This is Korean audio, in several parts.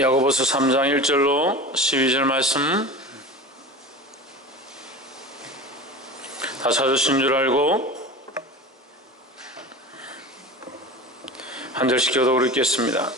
야고보서 3장 1절로 12절 말씀 다 찾으신 줄 알고 한 절씩 교독으로 읽겠습니다.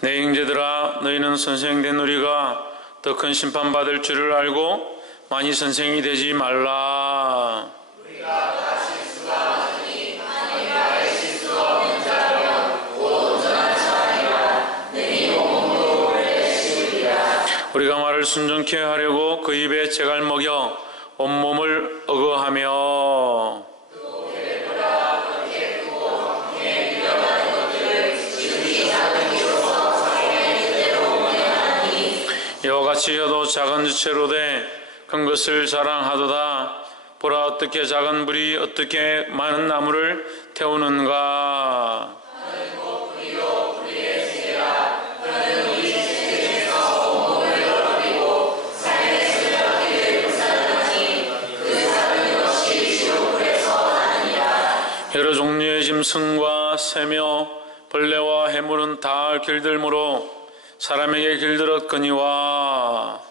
내 형제들아, 너희는 선생 된 우리가 더 큰 심판 받을 줄을 알고 많이 선생이 되지 말라. 우리가 다 실수가 많으니 하나님과 실수가 없는 자라면 곧 온전한 사람이라 능히 몸으로 원래 씌우리라. 우리가 말을 순종케 하려고 그 입에 재갈 먹여 온몸을 어거하며 또 베풀어 그렇게 크고 광풍에 밀려가는 것들을 지극히 작은 이로서 사용의 뜻대로 운행하니 이와 같이 혀도 작은 주체로 돼 큰 것을 자랑하도다. 보라, 어떻게 작은 불이 어떻게 많은 나무를 태우는가. 하늘고 불이요 불의의 주제라. 그는 우리 세상에서 온몸을 더럽히고 삶의 생각기를 불살르니 그 사는 것이 지옥불에서 나느니라. 여러 종류의 짐승과 새며 벌레와 해물은 다 길들므로 사람에게 길들었거니와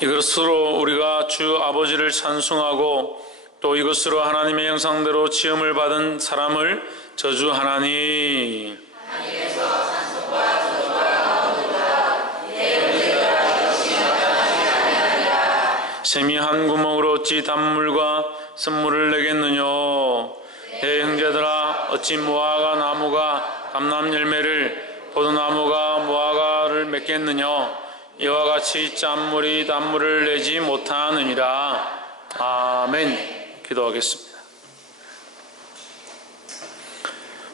이것으로 우리가 주 아버지를 찬송하고 또 이것으로 하나님의 형상대로 지음을 받은 사람을 저주하나니. 하나님께서 찬송과 저주가 나오도다. 내 형제들아, 역시 나타나지 아니하리라. 샘이 한 구멍으로 어찌 단물과 선물을 내겠느뇨. 내 형제들아, 어찌 무화과 나무가 감람 열매를 포도나무가 무화과를 맺겠느냐. 이와 같이 짠물이 단물을 내지 못하느니라. 아멘. 기도하겠습니다.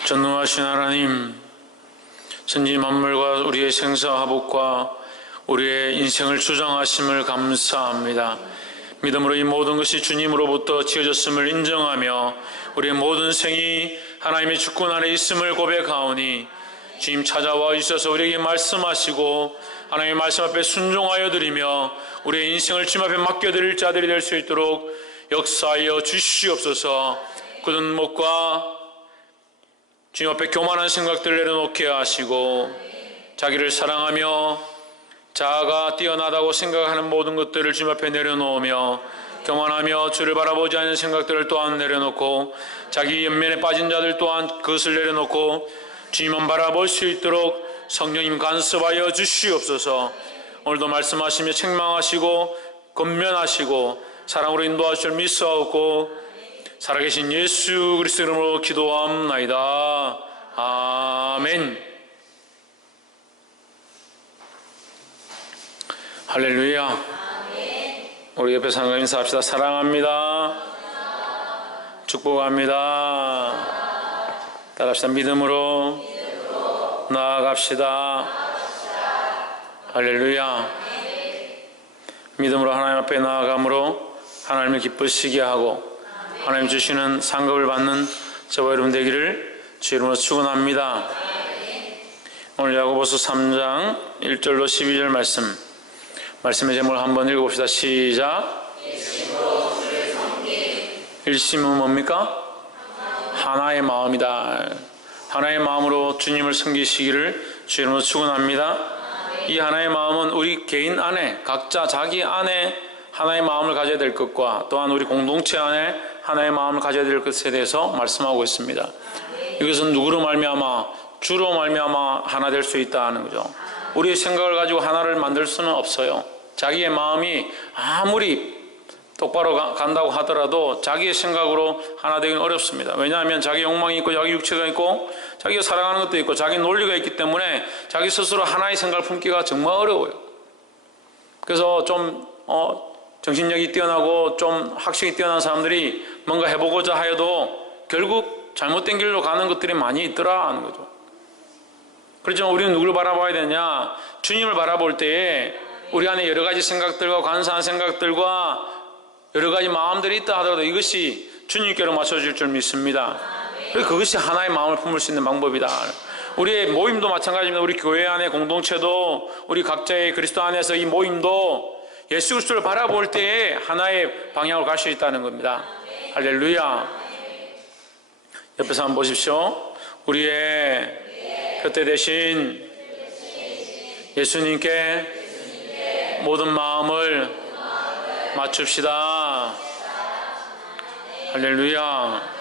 전능하신 하나님, 천지 만물과 우리의 생사화복과 우리의 인생을 주장하심을 감사합니다. 믿음으로 이 모든 것이 주님으로부터 지어졌음을 인정하며 우리의 모든 생이 하나님의 주권 안에 있음을 고백하오니 주님 찾아와 주셔서 우리에게 말씀하시고 하나님의 말씀 앞에 순종하여 드리며 우리의 인생을 주님 앞에 맡겨드릴 자들이 될 수 있도록 역사하여 주시옵소서. 굳은 목과 주님 앞에 교만한 생각들을 내려놓게 하시고 자기를 사랑하며 자아가 뛰어나다고 생각하는 모든 것들을 주님 앞에 내려놓으며 교만하며 주를 바라보지 않는 생각들을 또한 내려놓고 자기 연면에 빠진 자들 또한 그것을 내려놓고 주님만 바라볼 수 있도록 성령님 간섭하여 주시옵소서. 오늘도 말씀하시며 책망하시고 권면하시고 사랑으로 인도하실 줄 믿사옵고 살아계신 예수 그리스도 이름으로 기도함나이다. 아멘. 할렐루야. 우리 옆에 사람과 인사합시다. 사랑합니다. 축복합니다. 따라합시다. 믿음으로 나아갑시다. 할렐루야. 믿음으로 하나님 앞에 나아감으로 하나님을 기쁘시게 하고 하나님 주시는 상급을 받는 저와 여러분 되기를 주 이름으로 축원합니다. 오늘 야고보서 3장 1절로 12절 말씀의 제목을 한번 읽어봅시다. 시작. 일심은 뭡니까? 하나의 마음이다. 하나의 마음으로 주님을 섬기시기를 주 이름으로 축원합니다. 이 하나의 마음은 우리 개인 안에 각자 자기 안에 하나의 마음을 가져야 될 것과 또한 우리 공동체 안에 하나의 마음을 가져야 될 것에 대해서 말씀하고 있습니다. 이것은 누구로 말미암아 주로 말미암아 하나 될 수 있다 하는 거죠. 우리의 생각을 가지고 하나를 만들 수는 없어요. 자기의 마음이 아무리 똑바로 간다고 하더라도 자기의 생각으로 하나 되기는 어렵습니다. 왜냐하면 자기 욕망이 있고 자기 육체가 있고 자기가 사랑하는 것도 있고 자기 논리가 있기 때문에 자기 스스로 하나의 생각을 품기가 정말 어려워요. 그래서 좀 정신력이 뛰어나고 좀 학식이 뛰어난 사람들이 뭔가 해보고자 하여도 결국 잘못된 길로 가는 것들이 많이 있더라 하는 거죠. 그렇지만 우리는 누구를 바라봐야 되냐? 주님을 바라볼 때에 우리 안에 여러 가지 생각들과 간사한 생각들과 여러 가지 마음들이 있다 하더라도 이것이 주님께로 맞춰질 줄 믿습니다. 그래서 그것이 하나의 마음을 품을 수 있는 방법이다. 우리의 모임도 마찬가지입니다. 우리 교회 안에 공동체도 우리 각자의 그리스도 안에서 이 모임도 예수 그리스도를 바라볼 때에 하나의 방향으로 갈 수 있다는 겁니다. 할렐루야. 옆에서 한번 보십시오. 우리의 곁에 되신 예수님께 모든 마음을 맞춥시다. 할렐루야.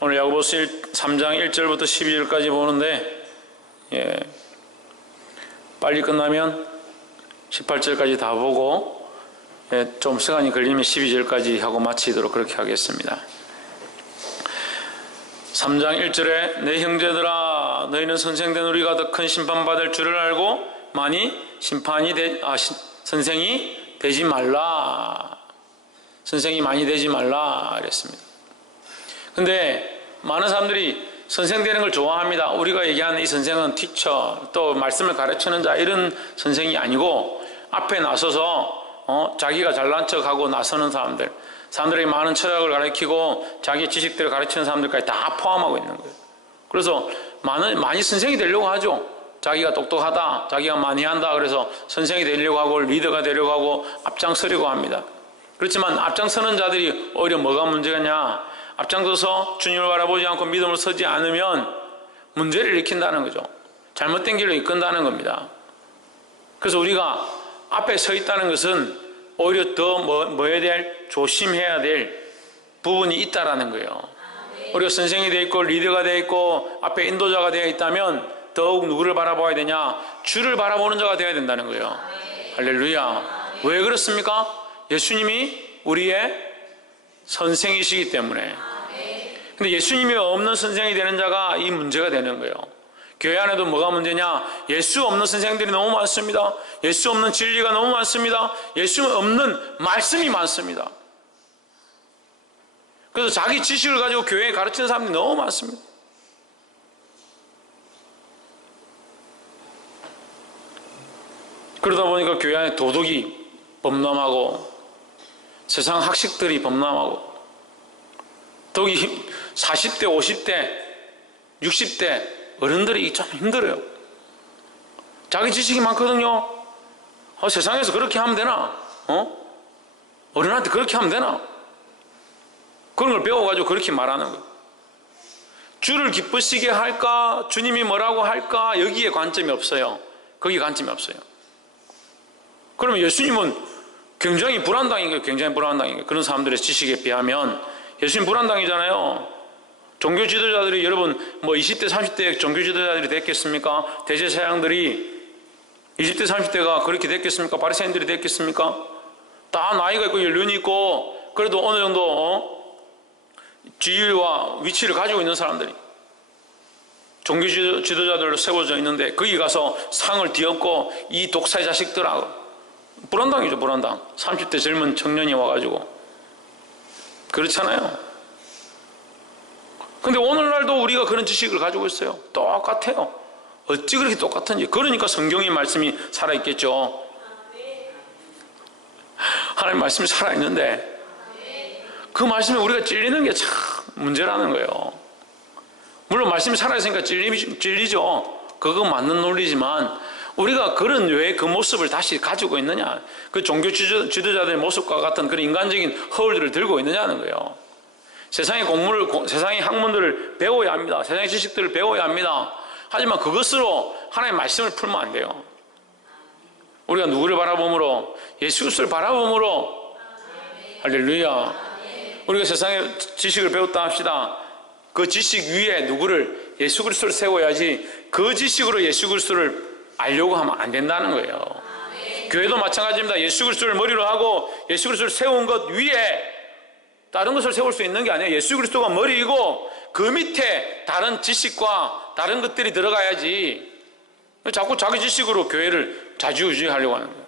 오늘 야고보서 3장 1절부터 12절까지 보는데 빨리 끝나면 18절까지 다 보고 좀 시간이 걸리면 12절까지 하고 마치도록 그렇게 하겠습니다. 3장 1절에 내 형제들아 너희는 선생된 우리가 더 큰 심판받을 줄을 알고 많이 선생이 되지 말라. 선생이 많이 되지 말라 그랬습니다. 근데 많은 사람들이 선생 되는 걸 좋아합니다. 우리가 얘기하는 이 선생은 티처, 또 말씀을 가르치는 자, 이런 선생이 아니고 앞에 나서서 자기가 잘난 척하고 나서는 사람들에게 많은 철학을 가르치고 자기 지식들을 가르치는 사람들까지 다 포함하고 있는 거예요. 그래서 많이 선생이 되려고 하죠. 자기가 똑똑하다, 자기가 많이 한다, 그래서 선생이 되려고 하고 리더가 되려고 하고 앞장서려고 합니다. 그렇지만 앞장서는 자들이 오히려 뭐가 문제냐? 앞장서서 주님을 바라보지 않고 믿음을 서지 않으면 문제를 일으킨다는 거죠. 잘못된 길로 이끈다는 겁니다. 그래서 우리가 앞에 서 있다는 것은 오히려 더 뭐해야 될, 조심해야 될 부분이 있다라는 거예요. 우리가 선생이 되어 있고 리더가 되어 있고 앞에 인도자가 되어 있다면 더욱 누구를 바라봐야 되냐? 주를 바라보는 자가 되어야 된다는 거예요. 할렐루야. 왜 그렇습니까? 예수님이 우리의 선생이시기 때문에. 근데 예수님이 없는 선생이 되는 자가 이 문제가 되는 거예요. 교회 안에도 뭐가 문제냐? 예수 없는 선생들이 너무 많습니다. 예수 없는 진리가 너무 많습니다. 예수 없는 말씀이 많습니다. 그래서 자기 지식을 가지고 교회에 가르치는 사람들이 너무 많습니다. 그러다 보니까 교회 안에 도덕이 범람하고 세상 학식들이 범람하고 더욱이 40대, 50대, 60대 어른들이 좀 힘들어요. 자기 지식이 많거든요. 세상에서 그렇게 하면 되나? 어른한테 그렇게 하면 되나? 그런 걸 배워가지고 그렇게 말하는 거예요. 주를 기쁘시게 할까? 주님이 뭐라고 할까? 여기에 관점이 없어요. 거기 관점이 없어요. 그러면 예수님은 굉장히 불안당인 거예요. 굉장히 불안당인 거예요. 그런 사람들의 지식에 비하면 예수님 불안당이잖아요. 종교 지도자들이 여러분 20대 30대 종교 지도자들이 됐겠습니까? 대제사장들이 20대 30대가 그렇게 됐겠습니까? 바리새인들이 됐겠습니까? 다 나이가 있고 연륜이 있고 그래도 어느 정도 지위와 위치를 가지고 있는 사람들이 종교 지도자들로 세워져 있는데 거기 가서 상을 뒤엎고 이 독사의 자식들하고 불안당이죠. 불안당. 30대 젊은 청년이 와가지고 그렇잖아요. 근데 오늘날도 우리가 그런 지식을 가지고 있어요. 똑같아요. 어찌 그렇게 똑같은지. 그러니까 성경의 말씀이 살아있겠죠. 하나님 말씀이 살아있는데 그 말씀에 우리가 찔리는 게 참 문제라는 거예요. 물론 말씀이 살아있으니까 찔리죠. 그거 맞는 논리지만 우리가 왜 그 모습을 다시 가지고 있느냐? 그 종교 지도자들의 모습과 같은 그런 인간적인 허울들을 들고 있느냐는 거예요. 세상의 세상의 학문들을 배워야 합니다. 세상의 지식들을 배워야 합니다. 하지만 그것으로 하나님의 말씀을 풀면 안 돼요. 우리가 누구를 바라봄으로? 예수 그리스도를 바라봄으로. 할렐루야. 우리가 세상의 지식을 배웠다 합시다. 그 지식 위에 누구를? 예수 그리스도를 세워야지 그 지식으로 예수 그리스도를 알려고 하면 안 된다는 거예요. 교회도 마찬가지입니다. 예수 그리스도를 머리로 하고 예수 그리스도를 세운 것 위에 다른 것을 세울 수 있는 게 아니에요. 예수 그리스도가 머리이고 그 밑에 다른 지식과 다른 것들이 들어가야지. 자꾸 자기 지식으로 교회를 좌지우지하려고 하는 거예요.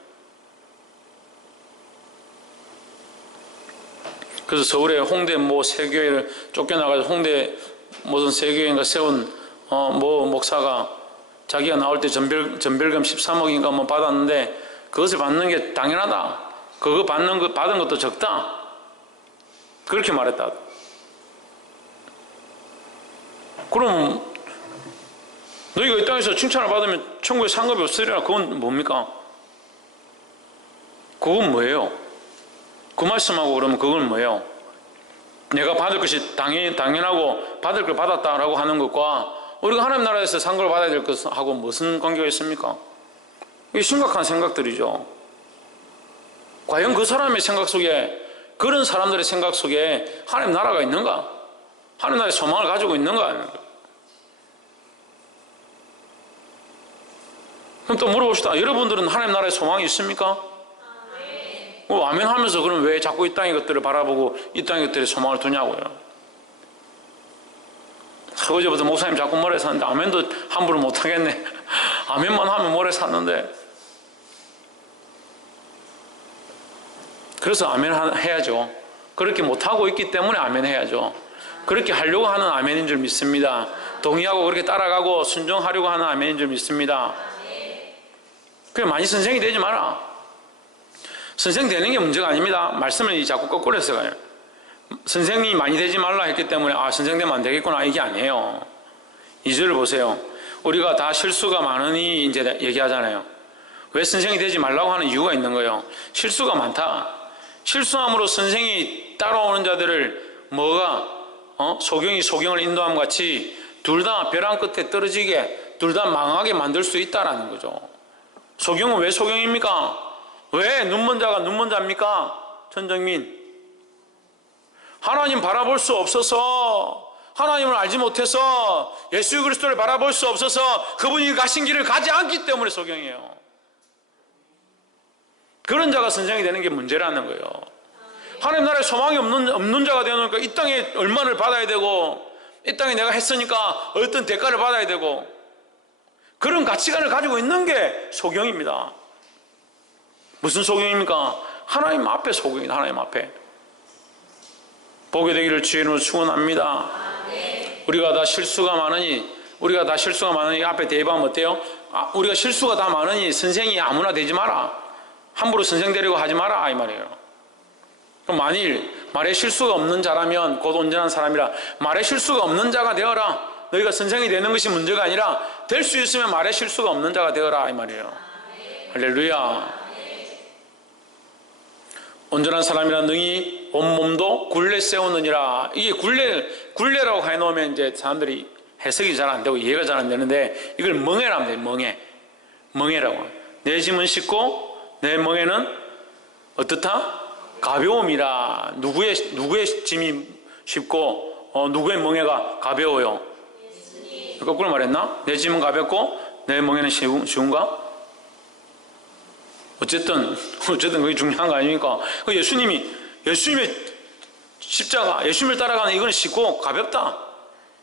그래서 서울에 홍대 세교회를 쫓겨나가서 홍대 무슨 세교회인가 세운 목사가 자기가 나올 때 전별금 13억인가 받았는데 그것을 받는 게 당연하다. 그거 받은 것도 적다. 그렇게 말했다. 그럼 너희가 이 땅에서 칭찬을 받으면 천국에 상급이 없으리라. 그건 뭡니까? 그건 뭐예요? 그 말씀하고 그러면 그건 뭐예요? 내가 받을 것이 당연하고 받을 걸 받았다라고 하는 것과 우리가 하나님 나라에서 산 걸 받아야 될 것하고 무슨 관계가 있습니까? 이게 심각한 생각들이죠. 과연 그 사람의 생각 속에, 그런 사람들의 생각 속에 하나님 나라가 있는가? 하나님 나라의 소망을 가지고 있는가? 그럼 또 물어봅시다. 여러분들은 하나님 나라의 소망이 있습니까? 아멘 하면서 그럼 왜 자꾸 이 땅의 것들을 바라보고 이 땅의 것들에 소망을 두냐고요. 어제부터 목사님 자꾸 모래 샀는데 아멘도 함부로 못하겠네. 아멘만 하면 모래 샀는데. 그래서 아멘 해야죠. 그렇게 못하고 있기 때문에 아멘 해야죠. 그렇게 하려고 하는 아멘인 줄 믿습니다. 동의하고 그렇게 따라가고 순종하려고 하는 아멘인 줄 믿습니다. 그래, 많이 선생이 되지 마라. 선생 되는 게 문제가 아닙니다. 말씀을 자꾸 거꾸로 해서 가요. 선생이 많이 되지 말라 했기 때문에 선생 되면 안 되겠구나, 이게 아니에요. 2절을 보세요. 우리가 다 실수가 많으니 이제 얘기하잖아요. 왜 선생이 되지 말라고 하는 이유가 있는 거예요. 실수가 많다. 실수함으로 선생이 따라오는 자들을 소경이 소경을 인도함 같이 둘 다 벼랑 끝에 떨어지게, 둘 다 망하게 만들 수 있다라는 거죠. 소경은 왜 소경입니까? 왜 눈먼 자가 눈먼 자입니까? 전정민, 하나님 바라볼 수 없어서, 하나님을 알지 못해서, 예수 그리스도를 바라볼 수 없어서 그분이 가신 길을 가지 않기 때문에 소경이에요. 그런 자가 선생이 되는 게 문제라는 거예요. 하나님 나라에 소망이 없는 자가 되어놓으니까 이 땅에 얼마를 받아야 되고, 이 땅에 내가 했으니까 어떤 대가를 받아야 되고, 그런 가치관을 가지고 있는 게 소경입니다. 무슨 소경입니까? 하나님 앞에 소경이다. 하나님 앞에. 보게 되기를 주의 이름으로 축원합니다. 우리가 다 실수가 많으니 앞에 대입하면 어때요? 우리가 실수가 다 많으니 선생이 아무나 되지 마라. 함부로 선생 되려고 하지 마라, 이 말이에요. 그럼 만일 말에 실수가 없는 자라면 곧 온전한 사람이라, 말에 실수가 없는 자가 되어라. 너희가 선생이 되는 것이 문제가 아니라 될 수 있으면 말에 실수가 없는 자가 되어라, 이 말이에요. 할렐루야. 온전한 사람이란 능히 온몸도 굴레 세우느니라. 이게 굴레라고 해놓으면 이제 사람들이 해석이 잘 안 되고 이해가 잘 안 되는데, 이걸 멍에라면 돼요. 멍에라고. 내 짐은 쉽고 내 멍에는 어떻다? 가벼움이라. 누구의 짐이 쉽고 누구의 멍에가 가벼워요? 거꾸로 말했나? 내 짐은 가볍고 내 멍에는 쉬운가? 어쨌든 그게 중요한 거 아닙니까? 예수님의 십자가, 예수님을 따라가는 이건 쉽고 가볍다.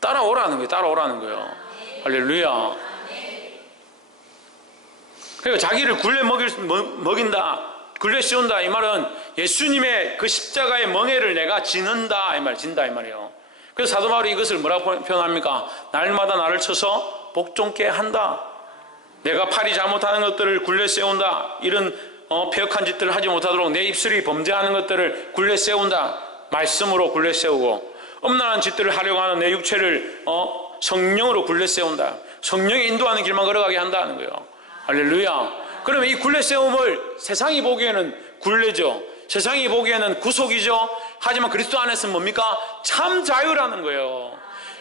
따라오라는 거예요. 할렐루야. 그러니까 자기를 굴레 먹인다, 굴레 씌운다, 이 말은 예수님의 그 십자가의 멍에를 내가 진다 이 말이에요. 그래서 사도 바울이 이것을 뭐라고 표현합니까? 날마다 나를 쳐서 복종케 한다. 내가 팔이 잘못하는 것들을 굴레 세운다. 이런 폐역한 짓들을 하지 못하도록 내 입술이 범죄하는 것들을 굴레 세운다. 말씀으로 굴레 세우고, 음란한 짓들을 하려고 하는 내 육체를 성령으로 굴레 세운다. 성령이 인도하는 길만 걸어가게 한다는 거예요. 할렐루야. 그러면 이 굴레 세움을 세상이 보기에는 굴레죠. 세상이 보기에는 구속이죠. 하지만 그리스도 안에서는 뭡니까? 참 자유라는 거예요.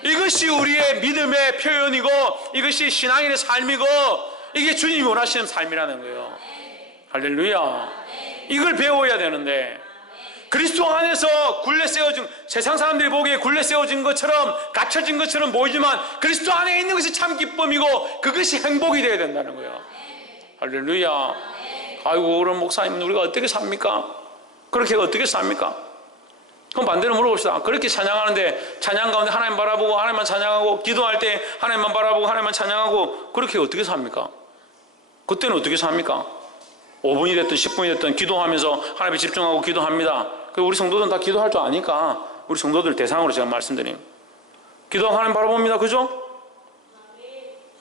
이것이 우리의 믿음의 표현이고, 이것이 신앙인의 삶이고, 이게 주님이 원하시는 삶이라는 거예요. 할렐루야. 이걸 배워야 되는데, 그리스도 안에서 굴레 세워진, 세상 사람들이 보기에 굴레 세워진 것처럼, 갇혀진 것처럼 보이지만 그리스도 안에 있는 것이 참 기쁨이고 그것이 행복이 되어야 된다는 거예요. 할렐루야. 아이고, 그럼 목사님 우리가 어떻게 삽니까? 그렇게 어떻게 삽니까? 그럼 반대로 물어봅시다. 그렇게 찬양하는데, 찬양 가운데 하나님 바라보고 하나님만 찬양하고, 기도할 때 하나님만 바라보고 하나님만 찬양하고, 그렇게 어떻게 삽니까? 그때는 어떻게 삽니까? 5분이 됐든 10분이 됐든 기도하면서 하나님에 집중하고 기도합니다. 우리 성도들은 다 기도할 줄 아니까 우리 성도들 대상으로 제가 말씀드림. 기도하고 하나님 바라봅니다. 그죠?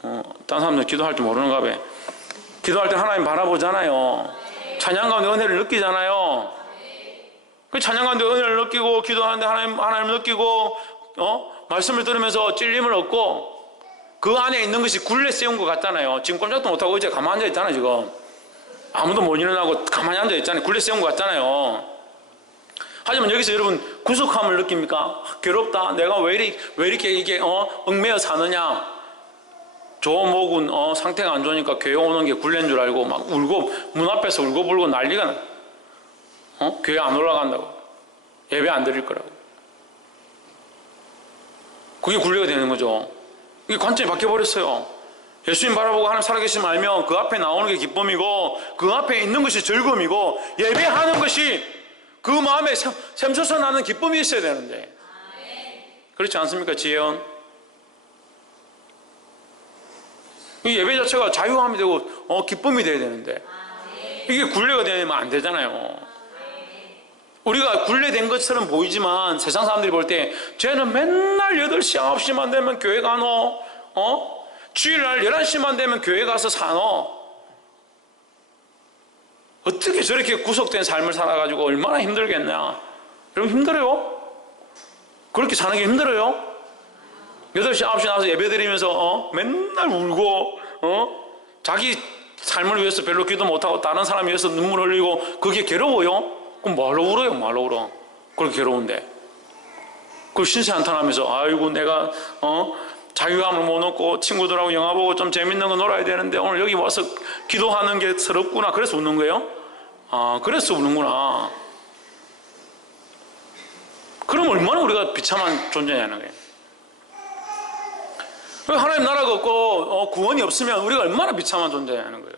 다른 사람들은 기도할 줄 모르는가 봐. 기도할 때 하나님 바라보잖아요. 찬양 가운데 은혜를 느끼잖아요. 그 찬양 가운데 은혜를 느끼고 기도하는데 하나님을 느끼고 말씀을 들으면서 찔림을 얻고, 그 안에 있는 것이 굴레 세운 것 같잖아요. 지금 꼼짝도 못하고 이제 가만히 앉아 있잖아요. 지금 아무도 못 일어나고 가만히 앉아 있잖아요. 굴레 세운 것 같잖아요. 하지만 여기서 여러분 구속함을 느낍니까? 괴롭다. 내가 왜 이렇게 이게 얽매여 사느냐? 조목은 상태가 안 좋으니까 교회 오는 게 굴레인 줄 알고 막 울고 문 앞에서 울고불고 난리가 나. 교회 안 올라간다고. 예배 안 드릴 거라고. 그게 굴레가 되는 거죠. 이게 관점이 바뀌어버렸어요. 예수님 바라보고 하나님 살아계심 알면 그 앞에 나오는 게 기쁨이고 그 앞에 있는 것이 즐거움이고 예배하는 것이 그 마음에 샘솟아 나는 기쁨이 있어야 되는데 그렇지 않습니까, 지혜원? 이 예배 자체가 자유함이 되고 기쁨이 돼야 되는데 이게 굴레가 되면 안 되잖아요. 우리가 굴레된 것처럼 보이지만 세상 사람들이 볼 때 쟤는 맨날 8시, 9시만 되면 교회 가노? 주일날 11시만 되면 교회 가서 사노? 어떻게 저렇게 구속된 삶을 살아가지고 얼마나 힘들겠냐? 여러분 힘들어요? 그렇게 사는 게 힘들어요? 8시, 9시 나와서 예배 드리면서 맨날 울고 자기 삶을 위해서 별로 기도 못하고 다른 사람 위해서 눈물 흘리고 그게 괴로워요? 그럼 뭐하러 울어요? 뭐하러 울어? 그렇게 괴로운데 그걸 신세 한탄하면서 아이고 내가 자유함을 못 얻고 친구들하고 영화 보고 좀 재밌는 거 놀아야 되는데 오늘 여기 와서 기도하는 게 서럽구나 그래서 웃는 거예요? 아 그래서 우는구나. 그럼 얼마나 우리가 비참한 존재냐는 거예요. 하나님 나라가 없고 구원이 없으면 우리가 얼마나 비참한 존재냐는 거예요.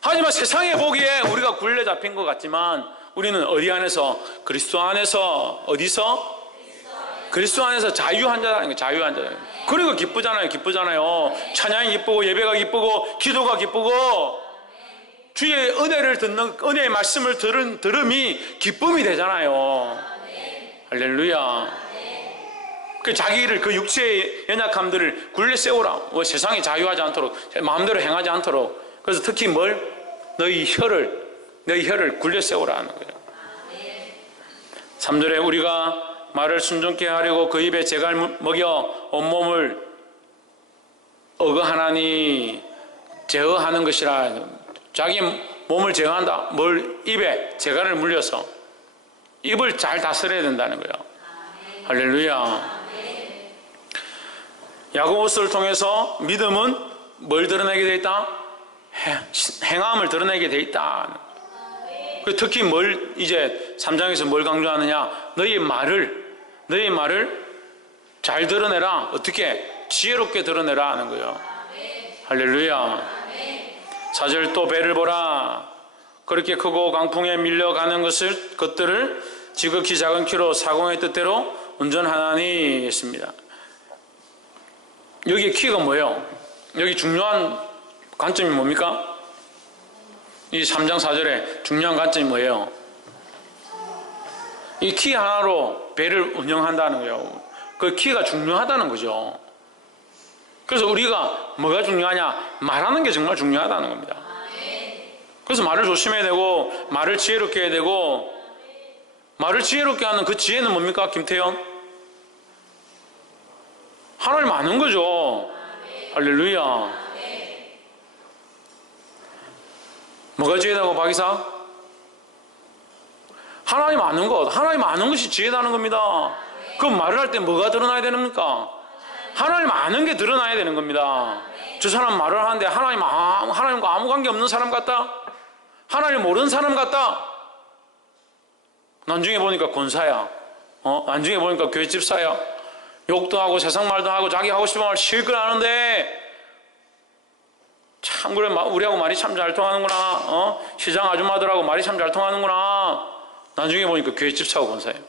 하지만 세상에 보기에 우리가 굴레 잡힌 것 같지만 우리는 어디 안에서? 그리스도 안에서 어디서? 그리스도 안에서 자유한 자라는 거예요. 자유한 자. 그리고 기쁘잖아요. 기쁘잖아요. 찬양이 기쁘고 예배가 기쁘고 기도가 기쁘고 주의 은혜를 듣는 은혜의 말씀을 들음이 기쁨이 되잖아요. 할렐루야. 그 자기를 그 육체의 연약함들을 굴레 세우라. 세상에 자유하지 않도록 마음대로 행하지 않도록. 그래서 특히 너희 혀를 굴레 세우라 하는 거예요. 3절에 우리가 말을 순종케 하려고 그 입에 재갈 먹여 온몸을 어거하나니 제어하는 것이라. 자기 몸을 제어한다. 입에 재갈을 물려서 입을 잘 다스려야 된다는 거예요. 할렐루야. 야고보서를 통해서 믿음은 뭘 드러내게 돼 있다? 행함을 드러내게 돼 있다. 특히 이제 3장에서 뭘 강조하느냐? 너희 말을 잘 드러내라. 어떻게? 지혜롭게 드러내라 하는 거예요. 할렐루야. 4절 또 배를 보라. 그렇게 크고 강풍에 밀려가는 것들을 지극히 작은 키로 사공의 뜻대로 운전하나니 했습니다. 여기 키가 뭐예요? 여기 중요한 관점이 뭡니까? 이 3장 4절에 중요한 관점이 뭐예요? 이 키 하나로 배를 운영한다는 거예요. 그 키가 중요하다는 거죠. 그래서 우리가 뭐가 중요하냐? 말하는 게 정말 중요하다는 겁니다. 그래서 말을 조심해야 되고 말을 지혜롭게 해야 되고 말을 지혜롭게 하는 그 지혜는 뭡니까? 김태현? 하나님 아는 거죠. 할렐루야. 뭐가 지혜다고 박이사? 하나님 아는 것. 하나님 아는 것이 지혜다는 겁니다. 그럼 말을 할 때 뭐가 드러나야 됩니까? 하나님 아는 게 드러나야 되는 겁니다. 저 사람 말을 하는데 하나님과 아무 관계 없는 사람 같다? 하나님 모르는 사람 같다? 나중에 보니까 권사야. 나중에 보니까 교회 집사야. 욕도 하고 세상 말도 하고 자기 하고 싶은 말 실컷 하는데 참 그래 우리하고 말이 참 잘 통하는구나. 시장 아줌마들하고 말이 참 잘 통하는구나. 나중에 보니까 교회 집사고 권사예요.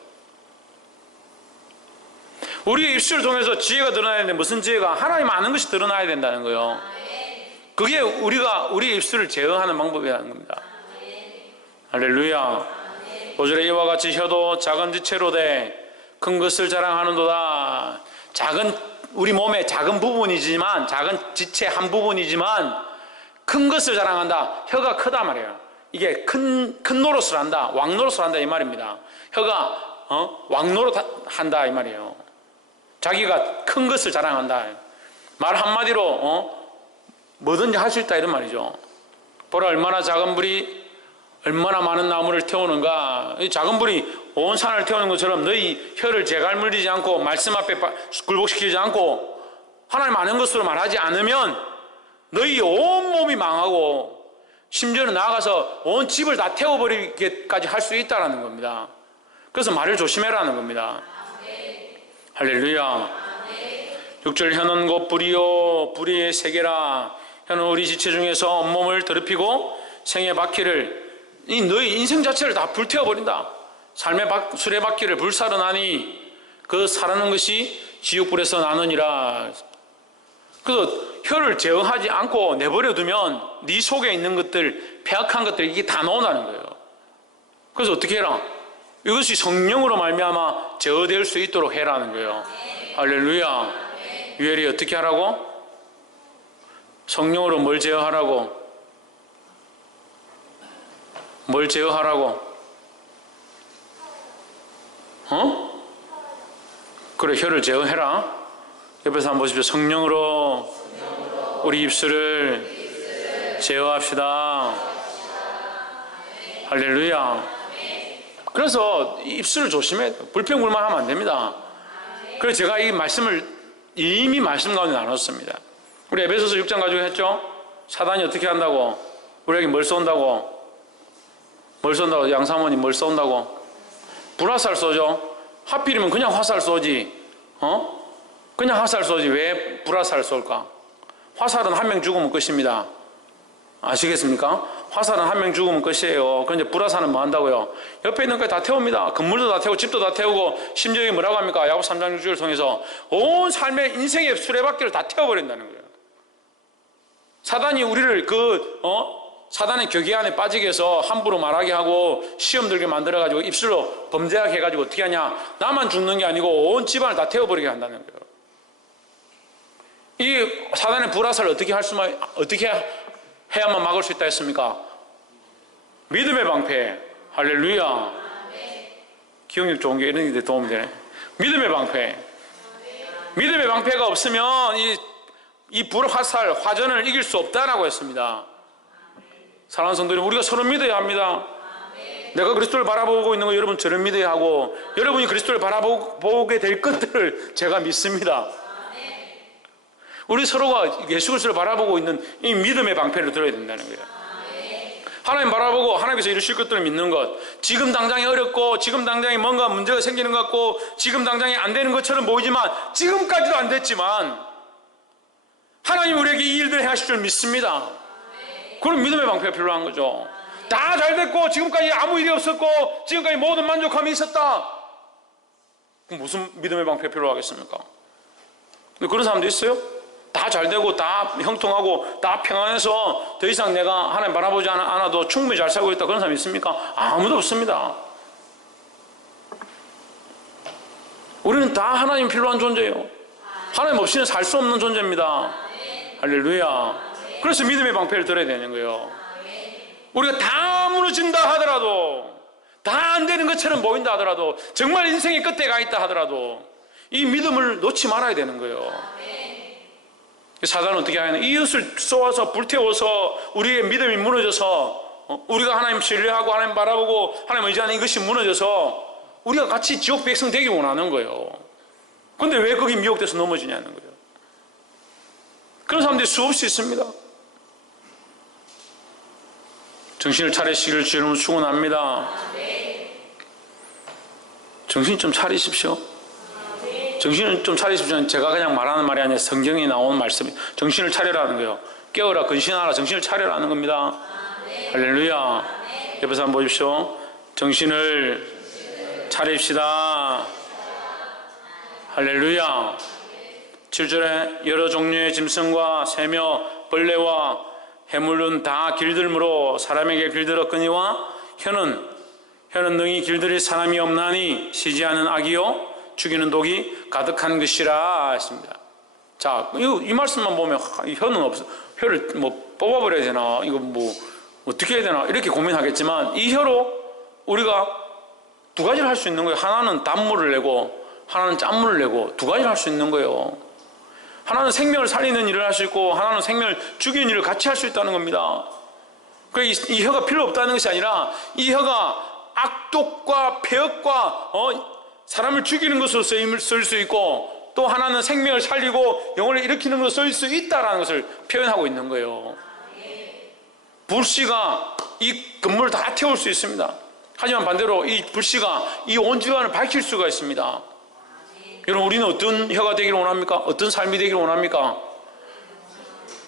우리의 입술을 통해서 지혜가 드러나야 되는데 무슨 지혜가? 하나님 아는 것이 드러나야 된다는 거예요. 그게 우리의 입술을 제어하는 방법이라는 겁니다. 할렐루야. 5절에 이와 같이 혀도 작은 지체로 돼 큰 것을 자랑하는도다. 우리 몸의 작은 부분이지만 작은 지체 한 부분이지만 큰 것을 자랑한다. 혀가 크다 말이에요. 이게 큰 노릇을 한다. 왕노릇을 한다 이 말입니다. 혀가 왕노릇 한다 이 말이에요. 자기가 큰 것을 자랑한다. 말 한마디로 뭐든지 할 수 있다 이런 말이죠. 보라 얼마나 작은 불이 얼마나 많은 나무를 태우는가. 이 작은 불이 온 산을 태우는 것처럼 너희 혀를 재갈물리지 않고 말씀 앞에 굴복시키지 않고 하나님 아는 것으로 말하지 않으면 너희 온 몸이 망하고 심지어는 나아가서 온 집을 다 태워버리기까지 할 수 있다는 겁니다. 그래서 말을 조심해라는 겁니다. 할렐루야. 6절 혀는 곧 불이요 불의 세계라. 혀는 우리 지체 중에서 온몸을 더럽히고 생의 바퀴를 너희 인생 자체를 다 불태워버린다. 삶의 수레바퀴를 불사르나니 그 사르는 것이 지옥불에서 나느니라. 그래서 혀를 제어하지 않고 내버려두면 네 속에 있는 것들, 폐악한 것들 이게 다 나온다는 거예요. 그래서 어떻게 해라? 이것이 성령으로 말미암아 제어될 수 있도록 해라는 거예요. 할렐루야. 유엘이 어떻게 하라고? 성령으로 뭘 제어하라고? 뭘 제어하라고? 그래, 혀를 제어해라. 옆에서 한번 보십시오. 성령으로 우리 입술을 제어합시다. 할렐루야. 그래서 입술을 조심해. 불평불만하면 안 됩니다. 그래서 제가 이 말씀을 이미 말씀 가운데 나눴습니다. 우리 에베소서 6장 가지고 했죠? 사단이 어떻게 한다고? 우리에게 뭘 쏜다고? 뭘 쏜다고? 양사모님 뭘 쏜다고? 불화살 쏘죠? 하필이면 그냥 화살 쏘지. 그냥 화살 쏘지 왜 불화살 쏠까? 화살은 한 명 죽으면 끝입니다. 아시겠습니까? 화살은 한 명 죽으면 끝이에요. 그런데 불화살은 뭐 한다고요? 옆에 있는 거 다 태웁니다. 건물도 다 태우고 집도 다 태우고 심지어 뭐라고 합니까? 야고보 3장 6절을 통해서 온 삶의 인생의 수레바퀴를 다 태워버린다는 거예요. 사단이 우리를 사단의 교계 안에 빠지게 해서 함부로 말하게 하고 시험 들게 만들어가지고 입술로 범죄하게 해가지고 어떻게 하냐? 나만 죽는 게 아니고 온 집안을 다 태워버리게 한다는 거예요. 이 사단의 불화살을 어떻게 해야만 막을 수 있다 했습니까? 믿음의 방패. 할렐루야. 기억력 좋은 게 이런 데 도움이 되네. 믿음의 방패. 믿음의 방패가 없으면 이 불화살, 화전을 이길 수 없다라고 했습니다. 사랑하는 성도님, 우리가 서로 믿어야 합니다. 내가 그리스도를 바라보고 있는 거 여러분 저를 믿어야 하고 여러분이 그리스도를 바라보게 될 것들을 제가 믿습니다. 우리 서로가 예수 그리스도를 바라보고 있는 이 믿음의 방패를 들어야 된다는 거예요. 하나님 바라보고 하나님께서 이루실 것들을 믿는 것. 지금 당장이 어렵고 지금 당장에 뭔가 문제가 생기는 것 같고 지금 당장에 안 되는 것처럼 보이지만 지금까지도 안 됐지만 하나님 우리에게 이 일들을 하실 줄 믿습니다. 그런 믿음의 방패가 필요한 거죠. 다 잘 됐고 지금까지 아무 일이 없었고 지금까지 모든 만족함이 있었다. 그럼 무슨 믿음의 방패가 필요하겠습니까? 근데 그런 사람도 있어요? 다 잘되고 다 형통하고 다 평안해서 더 이상 내가 하나님 바라보지 않아도 충분히 잘 살고 있다 그런 사람이 있습니까? 아무도 없습니다. 우리는 다 하나님 필요한 존재예요. 하나님 없이는 살 수 없는 존재입니다. 할렐루야. 그래서 믿음의 방패를 들어야 되는 거예요. 우리가 다 무너진다 하더라도 다 안 되는 것처럼 보인다 하더라도 정말 인생의 끝에 가 있다 하더라도 이 믿음을 놓지 말아야 되는 거예요. 사단은 어떻게 하냐? 이것을 쏘아서 불태워서 우리의 믿음이 무너져서 우리가 하나님 신뢰하고 하나님 바라보고 하나님 의지하는 이것이 무너져서 우리가 같이 지옥 백성 되기 원하는 거예요. 그런데 왜 거기 미혹돼서 넘어지냐는 거예요. 그런 사람들이 수없이 있습니다. 정신을 차리시기를 주님은 축원합니다. 정신 좀 차리십시오. 정신을 좀 차리십시오. 제가 그냥 말하는 말이 아니라 성경에 나오는 말씀이 정신을 차려라는 거예요. 깨어라, 근신하라, 정신을 차려라는 겁니다. 할렐루야. 옆에서 한번 보십시오. 정신을 차립시다. 할렐루야. 7절에 여러 종류의 짐승과 새며 벌레와 해물은 다 길들므로 사람에게 길들었거니와 혀는 능히 길들일 사람이 없나니 쉬지 않은 악이요 죽이는 독이 가득한 것이라 했습니다. 자, 이 말씀만 보면 혀는 없어. 혀를 뭐 뽑아버려야 되나? 이거 뭐 어떻게 해야 되나? 이렇게 고민하겠지만 이 혀로 우리가 두 가지를 할 수 있는 거예요. 하나는 단물을 내고 하나는 짠물을 내고 두 가지를 할 수 있는 거예요. 하나는 생명을 살리는 일을 할 수 있고 하나는 생명을 죽이는 일을 같이 할 수 있다는 겁니다. 이 혀가 필요 없다는 것이 아니라 이 혀가 악독과 폐역과 사람을 죽이는 것으로 쓸 수 있고, 또 하나는 생명을 살리고 영혼을 일으키는 것으로 쓸 수 있다는 것을 표현하고 있는 거예요. 불씨가 이 건물을 다 태울 수 있습니다. 하지만 반대로 이 불씨가 이 온 집안을 밝힐 수가 있습니다. 여러분, 우리는 어떤 혀가 되기를 원합니까? 어떤 삶이 되기를 원합니까?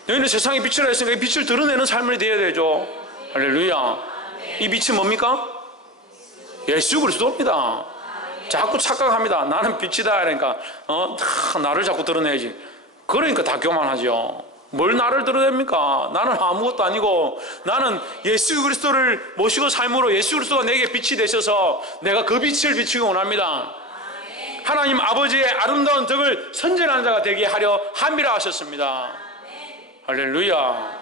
너희는 세상에 빛을 했으니까 이 빛을 드러내는 삶을 되어야 되죠. 할렐루야. 이 빛이 뭡니까? 예수 그리스도입니다. 자꾸 착각합니다. 나는 빛이다. 그러니까 나를 자꾸 드러내야지. 그러니까 다 교만하죠. 뭘 나를 드러냅니까? 나는 아무것도 아니고, 나는 예수 그리스도를 모시고 삶으로 예수 그리스도가 내게 빛이 되셔서 내가 그 빛을 비추기 원합니다. 하나님 아버지의 아름다운 덕을 선전하는 자가 되게 하려 함이라 하셨습니다. 할렐루야.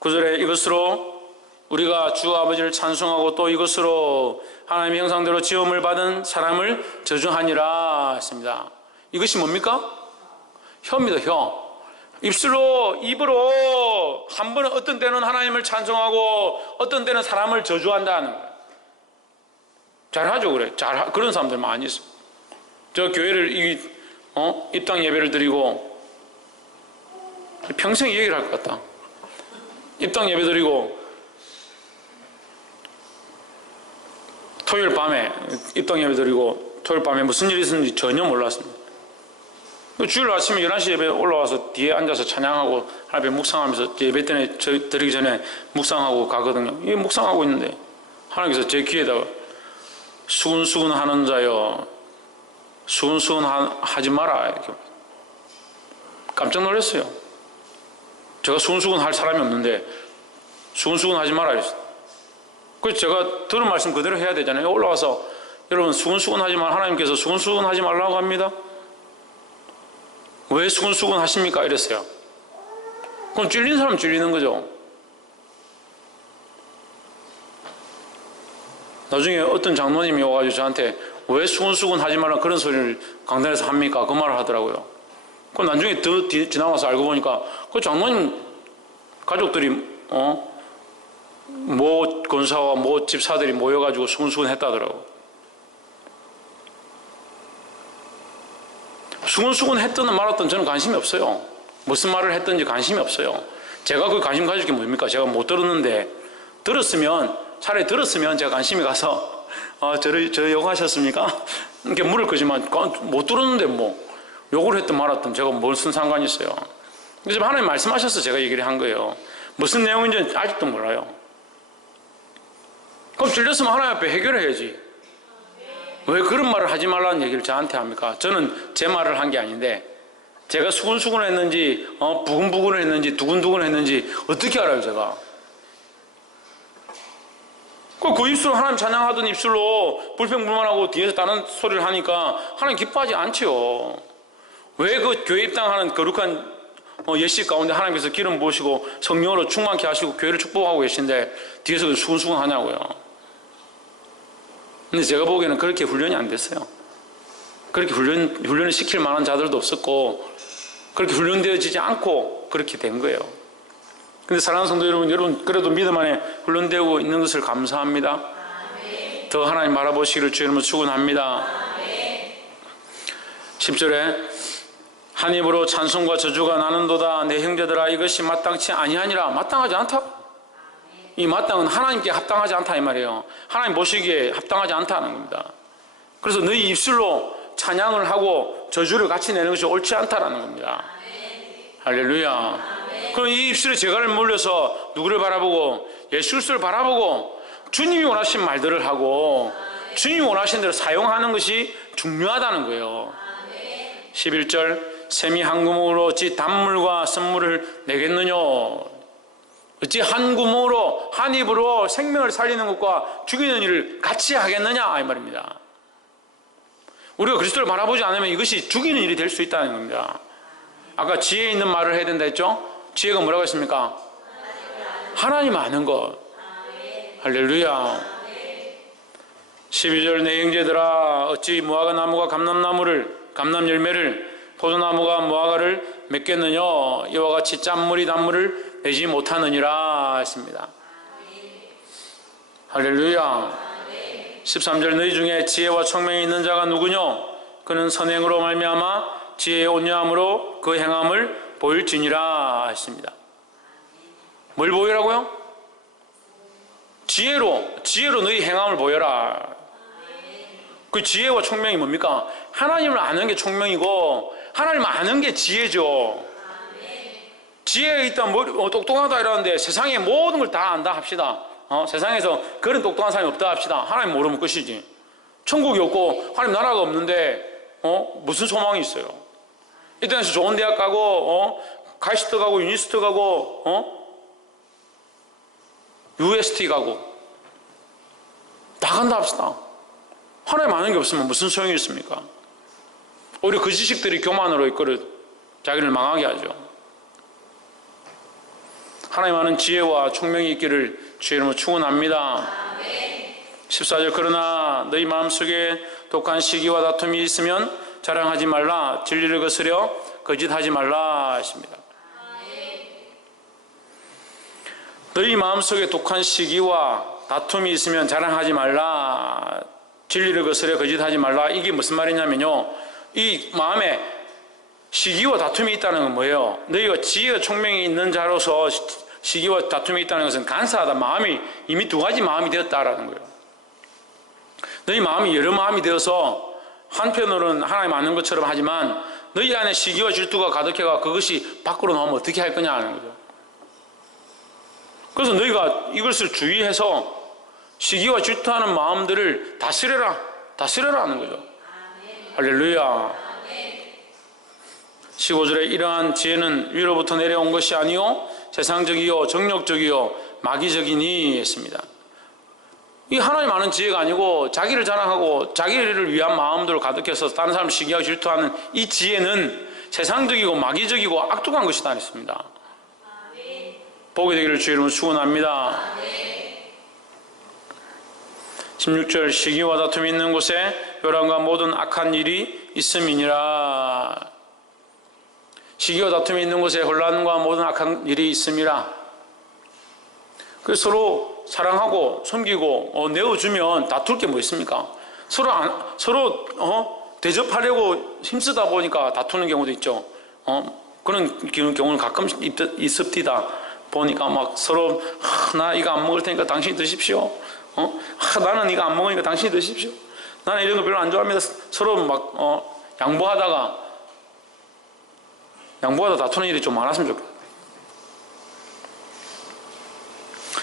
9절에 이것으로 우리가 주 아버지를 찬송하고 또 이것으로 하나님의 형상대로 지음을 받은 사람을 저주하니라 했습니다. 이것이 뭡니까? 혀입니다. 혀. 입으로 한 번은 어떤 때는 하나님을 찬송하고 어떤 때는 사람을 저주한다는 거예요. 잘하죠, 그래. 그런 사람들 많이 있어. 저 교회를 입당 예배를 드리고 평생 이 얘기를 할 것 같다. 입당 예배 드리고 토요일 밤에 입당 예배 드리고 토요일 밤에 무슨 일이 있었는지 전혀 몰랐습니다. 주일 아침에 11시 예배 올라와서 뒤에 앉아서 찬양하고 하나님 묵상하면서 예배 때문에 드리기 전에 묵상하고 가거든요. 이게 묵상하고 있는데 하나님께서 제 귀에다가 수근수근 하는 자여 수근수근 하지 마라 이렇게 깜짝 놀랐어요. 제가 수근수근 할 사람이 없는데 수근수근 하지 마라 이랬어요. 그래서 제가 들은 말씀 그대로 해야 되잖아요. 올라와서 여러분 수근수근 하지 마. 하나님께서 수근수근 하지 말라고 합니다. 왜 수근수근 하십니까? 이랬어요. 그럼 찔린 사람 찔리는 거죠. 나중에 어떤 장로님이 와가지고 저한테 왜 수근수근 하지 말라 그런 소리를 강단에서 합니까? 그 말을 하더라고요. 그럼 나중에 더 지나가서 알고 보니까 그 장로님 가족들이 모 권사와 모 집사들이 모여가지고 수근수근 했다더라고. 수근수근 했든 말았든 저는 관심이 없어요. 무슨 말을 했든지 관심이 없어요. 제가 그 관심 가질 게 뭡니까? 제가 못 들었는데 차라리 들었으면 제가 관심이 가서 저 욕하셨습니까? 이렇게 물을 거지만 못 들었는데 뭐 욕을 했든 말았든 제가 무슨 상관이 있어요. 그래서 하나님 말씀하셔서 제가 얘기를 한 거예요. 무슨 내용인지 아직도 몰라요. 그럼 들렸으면 하나님 앞에 해결해야지. 왜 그런 말을 하지 말라는 얘기를 저한테 합니까? 저는 제 말을 한 게 아닌데 제가 수근수근 했는지 부근부근 했는지 두근두근 했는지 어떻게 알아요 제가? 그 입술로 하나님 찬양하던 입술로 불평불만하고 뒤에서 다른 소리를 하니까 하나님 기뻐하지 않지요. 왜 그 교회 입당하는 거룩한 예식 가운데 하나님께서 기름 부으시고 성령으로 충만케 하시고 교회를 축복하고 계신데 뒤에서 수근수근 하냐고요. 근데 제가 보기에는 그렇게 훈련이 안 됐어요. 그렇게 훈련을 시킬 만한 자들도 없었고 그렇게 훈련되어지지 않고 그렇게 된 거예요. 근데 사랑하는 성도 여러분 그래도 믿음 안에 훈련되고 있는 것을 감사합니다. 아멘. 더 하나님 바라보시기를 주의 이름으로 축원합니다. 10절에 한 입으로 찬송과 저주가 나는도다. 내 형제들아 이것이 마땅치 아니하니라. 마땅하지 않다. 이 마땅은 하나님께 합당하지 않다 이 말이에요. 하나님 보시기에 합당하지 않다는 겁니다. 그래서 너희 입술로 찬양을 하고 저주를 같이 내는 것이 옳지 않다라는 겁니다. 할렐루야. 그럼 이 입술에 재갈을 물려서 누구를 바라보고 예수 그리스도를 바라보고 주님이 원하신 말들을 하고 주님이 원하신 대로 사용하는 것이 중요하다는 거예요. 11절 샘이 한 구멍으로 어찌 단물과 쓴물을 내겠느냐. 어찌 한 구멍으로 한 입으로 생명을 살리는 것과 죽이는 일을 같이 하겠느냐 이 말입니다. 우리가 그리스도를 바라보지 않으면 이것이 죽이는 일이 될 수 있다는 겁니다. 아까 지혜 있는 말을 해야 된다 했죠? 지혜가 뭐라고 했습니까? 하나님 아는 것. 할렐루야. 12절 내 형제들아 어찌 무화과 나무가 감람 열매를 포도나무가 무화과를 맺겠느냐. 이와 같이 짠물이 단물을 내지 못하느니라 했습니다. 할렐루야. 13절 너희 중에 지혜와 총명이 있는 자가 누구뇨? 그는 선행으로 말미암아 지혜의 온유함으로 그 행함을 보일지니라 했습니다. 뭘 보이라고요? 지혜로 너희 행함을 보여라. 그 지혜와 총명이 뭡니까? 하나님을 아는 게 총명이고 하나님을 아는 게 지혜죠. 지혜에 있다 똑똑하다 이러는데 세상의 모든 걸 다 안다 합시다. 세상에서 그런 똑똑한 사람이 없다 합시다. 하나님 모르면 끝이지. 천국이 없고 하나님 나라가 없는데 무슨 소망이 있어요? 이 땅에서 좋은 대학 가고 가이스트 가고 유니스트 가고 UST 가고 나간다 합시다. 하나님 아는 게 없으면 무슨 소용이 있습니까? 오히려 그 지식들이 교만으로 이끌어 자기를 망하게 하죠. 하나님 아는 지혜와 총명이 있기를 주의 이름으로 축원합니다. 14절 그러나 너희 마음속에 독한 시기와 다툼이 있으면 자랑하지 말라. 진리를 거스려 거짓하지 말라 하십니다. 너희 마음속에 독한 시기와 다툼이 있으면 자랑하지 말라. 진리를 거스려 거짓하지 말라. 이게 무슨 말이냐면요, 이 마음에 시기와 다툼이 있다는 건 뭐예요? 너희가 지혜와 총명이 있는 자로서 시기와 다툼이 있다는 것은 간사하다. 마음이 이미 두 가지 마음이 되었다라는 거예요. 너희 마음이 여러 마음이 되어서 한편으로는 하나님 아는 것처럼 하지만 너희 안에 시기와 질투가 가득해가 그것이 밖으로 나오면 어떻게 할 거냐 하는 거죠. 그래서 너희가 이것을 주의해서 시기와 질투하는 마음들을 다스려라 하는 거죠. 할렐루야. 15절에 이러한 지혜는 위로부터 내려온 것이 아니요 세상적이요 정욕적이요 마귀적이니 했습니다. 이 하나님 아는 지혜가 아니고 자기를 자랑하고 자기를 위한 마음대로 가득해서 다른 사람 시기하고 질투하는 이 지혜는 세상적이고 마귀적이고 악독한 것이다 했습니다. 보게 되기를 주의 이름으로 축원합니다. 16절 시기와 다툼이 있는 곳에 요란과 모든 악한 일이 있음이니라. 시기와 다툼이 있는 곳에 혼란과 모든 악한 일이 있음이라. 그래서 서로 사랑하고 섬기고 내어주면 다툴 게 뭐 있습니까? 서로 대접하려고 힘쓰다 보니까 다투는 경우도 있죠. 그런 경우는 가끔 있습니다. 보니까 막 서로 나 이거 안 먹을 테니까 당신이 드십시오. 나는 이거 안 먹으니까 당신이 드십시오. 나는 이런 거 별로 안 좋아합니다. 서로 막 양보하다가 다투는 일이 좀 많았으면 좋겠다.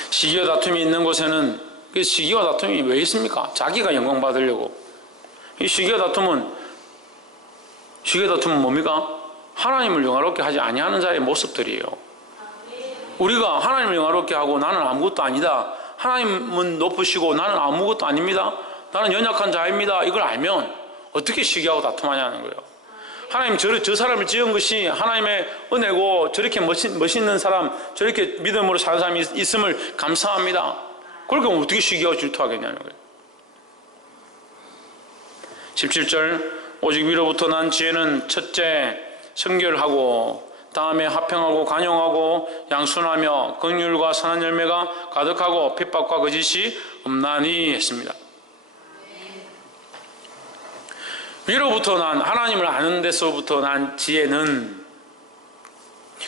시기와 다툼이 있는 곳에는 시기와 다툼이 왜 있습니까? 자기가 영광 받으려고. 이 시기와 다툼은 뭡니까? 하나님을 영화롭게 하지 아니하는 자의 모습들이에요. 우리가 하나님을 영화롭게 하고 나는 아무것도 아니다. 하나님은 높으시고 나는 아무것도 아닙니다. 나는 연약한 자입니다. 이걸 알면 어떻게 시기하고 다툼하냐는 거예요. 하나님 저 사람을 지은 것이 하나님의 은혜고 저렇게 멋있는 사람, 저렇게 믿음으로 사는 사람이 있음을 감사합니다. 그러니까 어떻게 시기하고 질투하겠냐는 거예요. 17절 오직 위로부터 난 지혜는 첫째 성결하고 다음에 화평하고 관용하고 양순하며 긍휼과 선한 열매가 가득하고 핍박과 거짓이 없나니 했습니다. 위로부터 난 하나님을 아는 데서부터 난 지혜는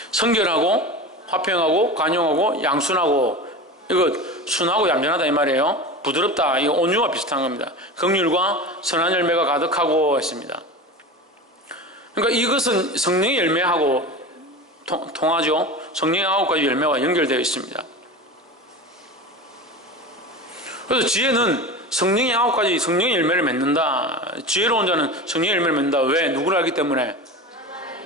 성결하고 화평하고 관용하고 양순하고, 이거 순하고 얌전하다 이 말이에요. 부드럽다, 이거 온유와 비슷한 겁니다. 긍휼과 선한 열매가 가득하고 했습니다. 그러니까 이것은 성령의 열매하고 통하죠. 성령의 9가지 열매와 연결되어 있습니다. 그래서 지혜는 성령의 9가지 성령의 열매를 맺는다. 지혜로운 자는 성령의 열매를 맺는다. 왜? 누구를 알기 때문에?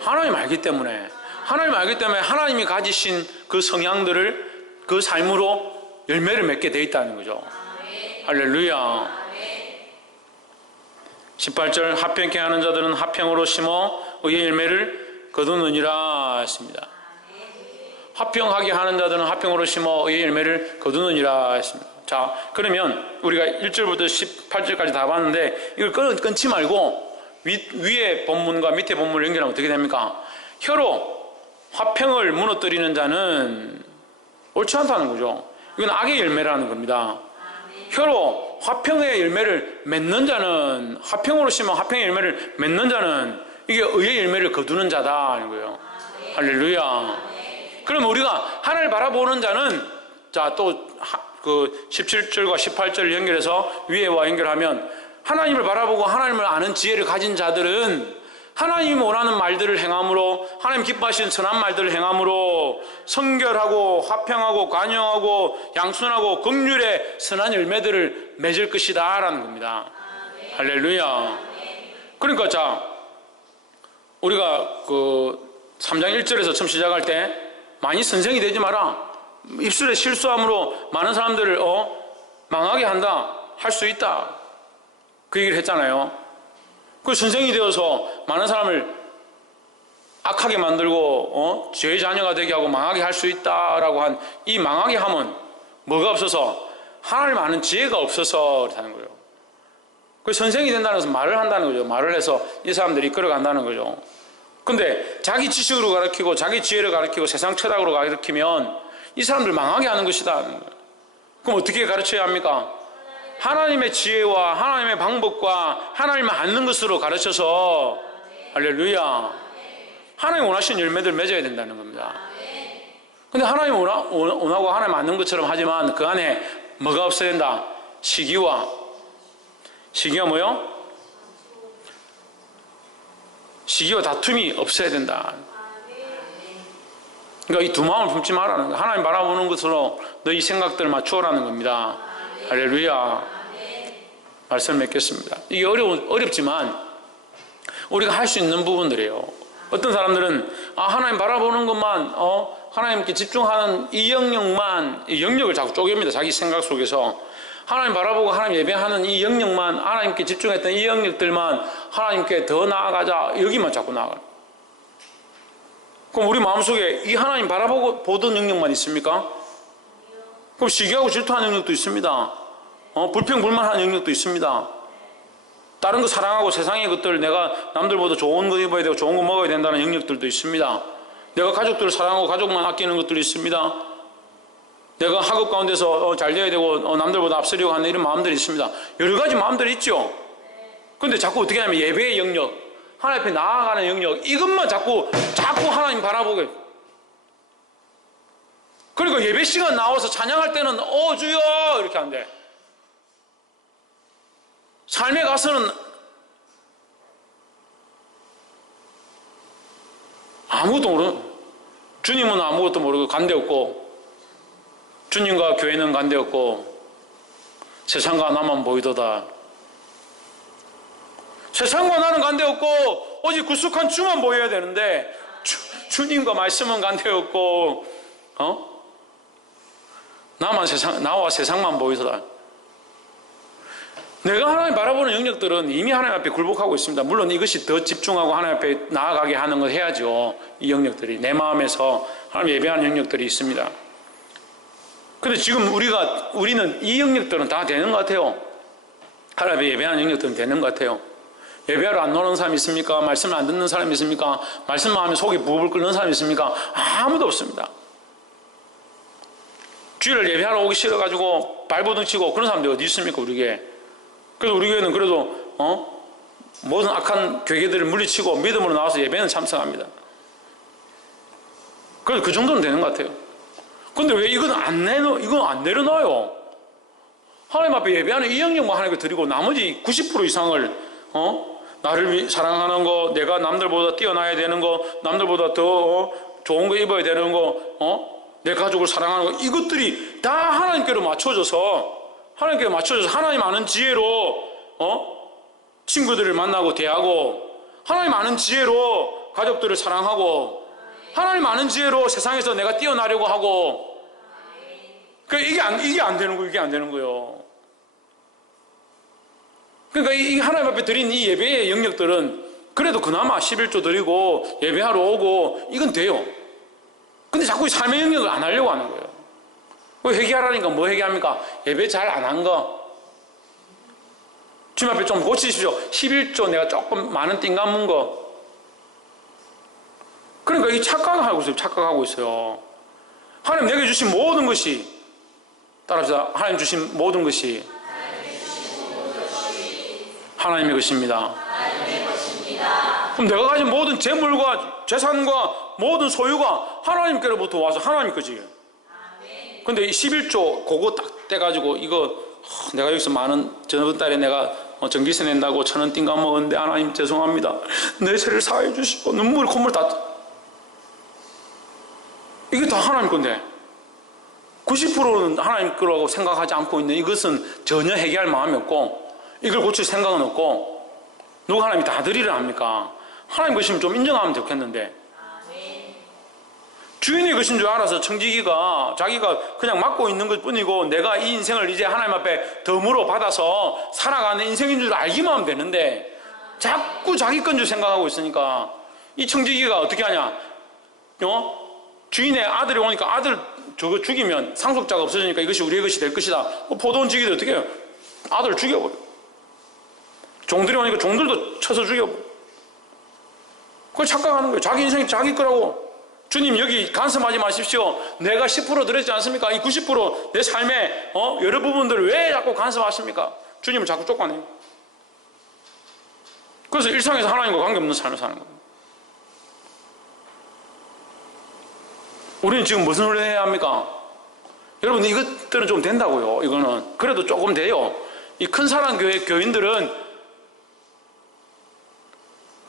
하나님 알기 때문에. 하나님 알기 때문에 하나님이 가지신 그 성향들을 그 삶으로 열매를 맺게 되어 있다는 거죠. 할렐루야. 18절 합평케 하는 자들은 합평으로 심어 의의 열매를 거두느니라 했습니다. 합평하게 하는 자들은 합평으로 심어 의의 열매를 거두느니라 했습니다. 자, 그러면 우리가 1절부터 18절까지 다 봤는데 이걸 끊지 말고 위에 본문과 밑에 본문을 연결하면 어떻게 됩니까? 혀로 화평을 무너뜨리는 자는 옳지 않다는 거죠. 이건 악의 열매라는 겁니다. 혀로 화평의 열매를 맺는 자는, 화평으로 심은 화평의 열매를 맺는 자는 이게 의의 열매를 거두는 자다 하는 거예요. 할렐루야. 그럼 우리가 하나님을 바라보는 자는, 자, 또 그 17절과 18절을 연결해서 위에와 연결하면, 하나님을 바라보고 하나님을 아는 지혜를 가진 자들은 하나님이 원하는 말들을 행함으로, 하나님 기뻐하시는 선한 말들을 행함으로 성결하고 화평하고 관용하고 양순하고 긍휼의 선한 열매들을 맺을 것이다 라는 겁니다. 할렐루야. 그러니까 자, 우리가 그 3장 1절에서 처음 시작할 때 많이 선생이 되지 마라, 입술에 실수함으로 많은 사람들을 망하게 한다, 할 수 있다, 그 얘기를 했잖아요. 그 선생이 되어서 많은 사람을 악하게 만들고 죄의 자녀가 되게 하고 망하게 할 수 있다라고 한 이 망하게 함은 뭐가 없어서? 하나님 아는 지혜가 없어서 그렇다는 거예요. 그 선생이 된다는 것은 말을 한다는 거죠. 말을 해서 이 사람들이 이끌어간다는 거죠. 근데 자기 지식으로 가르치고 자기 지혜를 가르치고 세상 철학으로 가르치면 이 사람들 망하게 하는 것이다. 그럼 어떻게 가르쳐야 합니까? 하나님의 지혜와 하나님의 방법과 하나님을 아는 것으로 가르쳐서, 할렐루야, 하나님 원하시는 열매들 맺어야 된다는 겁니다. 근데 하나님 원하고 하나님 아는 것처럼 하지만 그 안에 뭐가 없어야 된다? 시기와 뭐요? 시기와 다툼이 없어야 된다. 그러니까 이 두 마음을 품지 말라는 거예요. 하나님 바라보는 것으로 너희 생각들을 맞추어라는 겁니다. 할렐루야. 말씀을 맺겠습니다. 이게 어렵지만 우리가 할 수 있는 부분들이에요. 어떤 사람들은 하나님 바라보는 것만, 하나님께 집중하는 이 영역을 자꾸 쪼갭니다. 자기 생각 속에서. 하나님 바라보고 하나님 예배하는 이 영역만, 하나님께 집중했던 이 영역들만 하나님께 더 나아가자, 여기만 자꾸 나아가요. 그럼 우리 마음속에 이 하나님 바라보고 보던 영역만 있습니까? 그럼 시기하고 질투하는 영역도 있습니다. 불평불만하는 영역도 있습니다. 다른 거 사랑하고 세상의 것들, 내가 남들보다 좋은 거 입어야 되고 좋은 거 먹어야 된다는 영역들도 있습니다. 내가 가족들을 사랑하고 가족만 아끼는 것들이 있습니다. 내가 학업 가운데서 잘 돼야 되고 남들보다 앞서려고 하는 이런 마음들이 있습니다. 여러 가지 마음들이 있죠. 근데 자꾸 어떻게 하냐면 예배의 영역, 하나님 앞에 나아가는 영역, 이것만 자꾸 하나님 바라보게. 그리고 예배 시간 나와서 찬양할 때는 주여 이렇게 한대. 삶에 가서는 아무것도 모르는, 주님은 아무것도 모르고 관대없고, 주님과 교회는 관대없고, 세상과 나만 보이도다. 세상과 나는 관대없고 오직 구속한 주만 보여야 되는데 주님과 말씀은 관대없고 나와 세상만 보이도다. 내가 하나님 바라보는 영역들은 이미 하나님 앞에 굴복하고 있습니다. 물론 이것이 더 집중하고 하나님 앞에 나아가게 하는 걸 해야죠. 이 영역들이 내 마음에서 하나님 예배하는 영역들이 있습니다. 그런데 지금 우리는 이 영역들은 다 되는 것 같아요. 하나님 앞에 예배하는 영역들은 되는 것 같아요. 예배하러 안 나오는 사람이 있습니까? 말씀을 안 듣는 사람이 있습니까? 말씀만 하면 속이 부글부글 끓는 사람이 있습니까? 아무도 없습니다. 주일을 예배하러 오기 싫어가지고 발버둥 치고 그런 사람들이 어디 있습니까? 우리 교회. 그래서 우리 교회는 그래도 모든 악한 괴계들을 물리치고 믿음으로 나와서 예배는 참석합니다. 그래서 그 정도는 되는 것 같아요. 근데 왜 이건 안 내려놔요? 하나님 앞에 예배하는 이 영역만 하나님께 드리고 나머지 90% 이상을 나를 사랑하는 거, 내가 남들보다 뛰어나야 되는 거, 남들보다 더 좋은 거 입어야 되는 거, 내 가족을 사랑하는 거, 이것들이 다 하나님께로 맞춰져서 하나님 아는 지혜로 친구들을 만나고 대하고, 하나님 아는 지혜로 가족들을 사랑하고, 하나님 아는 지혜로 세상에서 내가 뛰어나려고 하고, 이게 안 되는 거예요. 이게 안 되는 거예요. 그러니까 이 하나님 앞에 드린 이 예배의 영역들은 그래도 그나마 11조 드리고 예배하러 오고 이건 돼요. 근데 자꾸 삶의 영역을 안 하려고 하는 거예요. 회개하라니까 뭐 회개합니까? 예배 잘 안 한 거. 주님 앞에 좀 고치십시오. 11조 내가 조금 많은 띵 감은 거. 그러니까 이 착각하고 있어요. 착각하고 있어요. 하나님 내게 주신 모든 것이, 따라합시다. 하나님 주신 모든 것이 하나님의 것입니다. 그럼 내가 가진 모든 재물과 재산과 모든 소유가 하나님께로부터 와서 하나님 거지. 근데 이 11조 그거 딱 떼가지고 이거 내가 여기서 저번 달에 내가 전기세 낸다고 1,000원 띵 까먹었는데 하나님 죄송합니다. 내 죄를 사해 주시고 눈물 콧물 다, 이게 다 하나님 건데 90%는 하나님 거라고 생각하지 않고 있는 이것은 전혀 해결할 마음이 없고 이걸 고칠 생각은 없고 누가 하나님이 다 드리려 합니까? 하나님 것이면 좀 인정하면 좋겠는데 주인의 것인 줄 알아서 청지기가 자기가 그냥 맡고 있는 것 뿐이고 내가 이 인생을 이제 하나님 앞에 덤으로 받아서 살아가는 인생인 줄 알기만 하면 되는데 자꾸 자기 건 줄 생각하고 있으니까 이 청지기가 어떻게 하냐? 주인의 아들이 오니까 아들 저거 죽이면 상속자가 없어지니까 이것이 우리의 것이 될 것이다. 포도원 지기들 어떻게 해요? 아들을 죽여버려. 종들이 오니까 종들도 쳐서 죽여버려. 그걸 착각하는 거예요. 자기 인생이 자기 거라고. 주님 여기 간섭하지 마십시오. 내가 10% 드렸지 않습니까? 이 90% 내 삶의 여러 부분들을 왜 자꾸 간섭하십니까? 주님을 자꾸 쫓아내요. 그래서 일상에서 하나님과 관계없는 삶을 사는 겁니다. 우리는 지금 무슨 훈련을 해야 합니까? 여러분 이것들은 좀 된다고요. 이거는 그래도 조금 돼요. 이 큰 사랑 교회 교인들은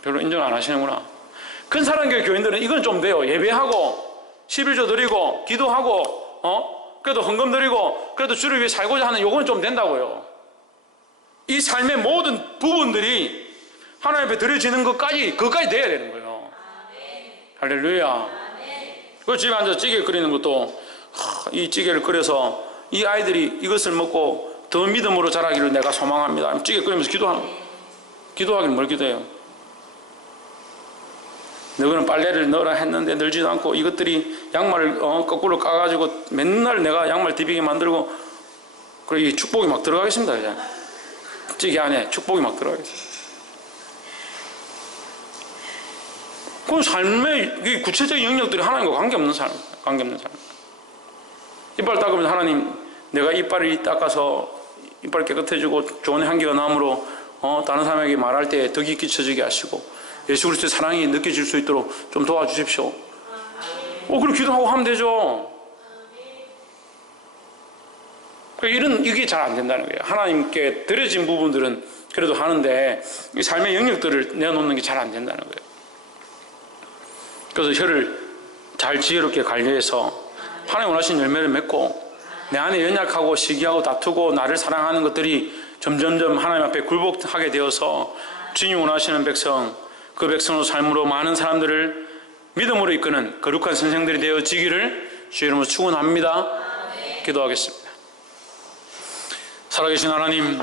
별로 인정 안 하시는구나. 큰 사랑교회 교인들은 이건 좀 돼요. 예배하고 11조 드리고 기도하고 그래도 헌금 드리고 그래도 주를 위해 살고자 하는 요건 좀 된다고요. 이 삶의 모든 부분들이 하나님 앞에 드려지는 그것까지 돼야 되는 거예요. 할렐루야. 그 집에 앉아서 찌개 끓이는 것도 이 찌개를 끓여서 이 아이들이 이것을 먹고 더 믿음으로 자라기를 내가 소망합니다. 찌개 끓이면서 기도하기는 뭘 기도해요? 너희는 빨래를 넣으라 했는데 넣지도 않고 이것들이 양말을 거꾸로 까가지고 맨날 내가 양말 디비게 만들고 그리고 이 축복이 막 들어가겠습니다. 이제 찌개 안에 축복이 막 들어가겠습니다. 그 삶의 구체적인 영역들이 하나님과 관계없는 삶. 이빨 닦으면서 하나님 내가 이빨을 닦아서 이빨 깨끗해지고 좋은 향기가 나므로 다른 사람에게 말할 때 덕이 끼쳐지게 하시고 예수 그리스도의 사랑이 느껴질 수 있도록 좀 도와주십시오. 그렇게 기도하고 하면 되죠. 이게 잘 안 된다는 거예요. 하나님께 드려진 부분들은 그래도 하는데 이 삶의 영역들을 내어놓는 게 잘 안 된다는 거예요. 그래서 혀를 잘 지혜롭게 관리해서 하나님 원하시는 열매를 맺고 내 안에 연약하고 시기하고 다투고 나를 사랑하는 것들이 점점점 하나님 앞에 굴복하게 되어서 주님 원하시는 백성, 그 백성의 삶으로 많은 사람들을 믿음으로 이끄는 거룩한 선생들이 되어지기를 주의 이름으로 축원합니다. 기도하겠습니다. 살아계신 하나님,